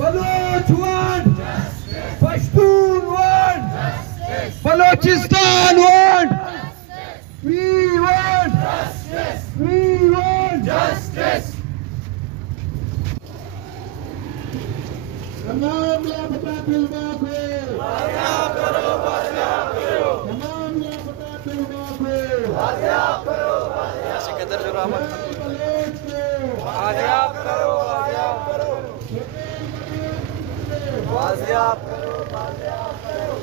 Baloch want, Pashtun want, Balochistan want, we want, we want justice. तमाम लापता फिल्मों को बाजियाब करो, बाजियाब करो। तमाम लापता फिल्मों को बाजियाब करो, बाजियाब सिकंदर जुरामत बाजियाब करो, बाजियाब करो, बाजियाब करो, बाजियाब करो।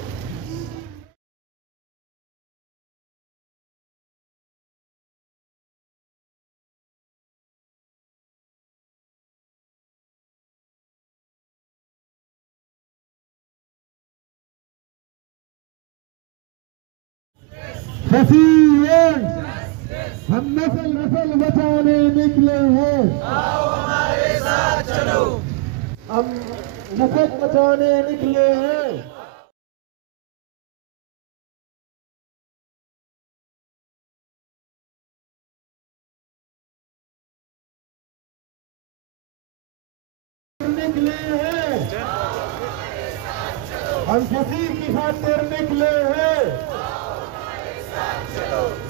फसील हम नस्ल बचाने निकले हैं, आओ हमारे साथ चलो। हम नस्ल बचाने निकले हैं, निकले हैं, हम फसील की खातिर निकले हैं।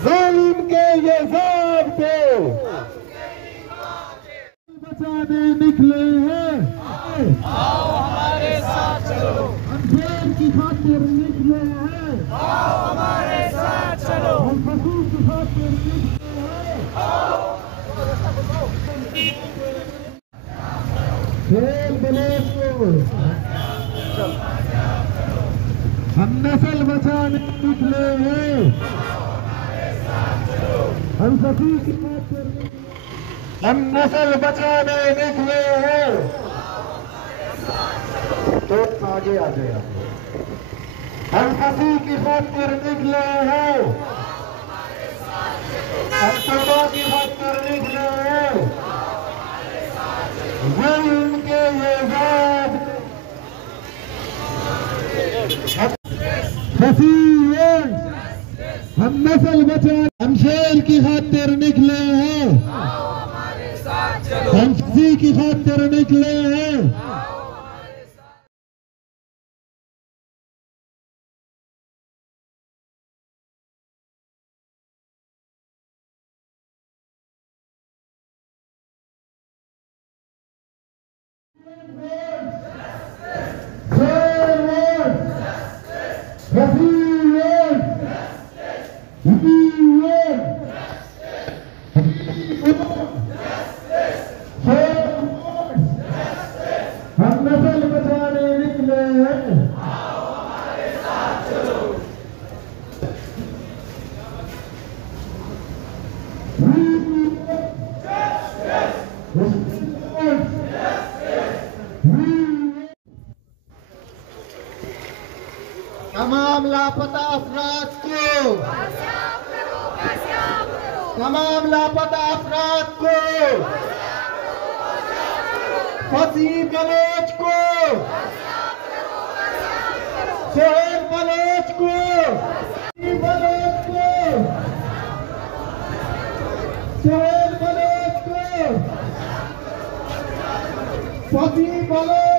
ज़ालिम के ये ज़ाब्ते बचाने निकले हैं, आओ हमारे साथ चलो। हम शेर की खातिर निकले हैं, आओ हमारे साथ चलो। हम फसील की खातिर निकले हैं, शेर बलोच को हम नस्ल बचाने निकले हैं, हम फसील की खातिर हम नस्ल बचाने निकले हैं। तो आगे आ गया, हम फसील की खातिर निकले हैं, हम तौबा की खातिर निकले हैं। उनके ये फसील हम नस्ल बचा हम शेर की खातिर निकले हैं, हम फसील की खातिर निकले हैं। हम नस्ल बचाने निकले हैं, आओ हमारे साथ चलो। तमाम लापता अफराद को तमाम लापता अफराद को फसील बलोच को सोहेल बलोच को बलोच को सोहेल बलोच को फसील बलोच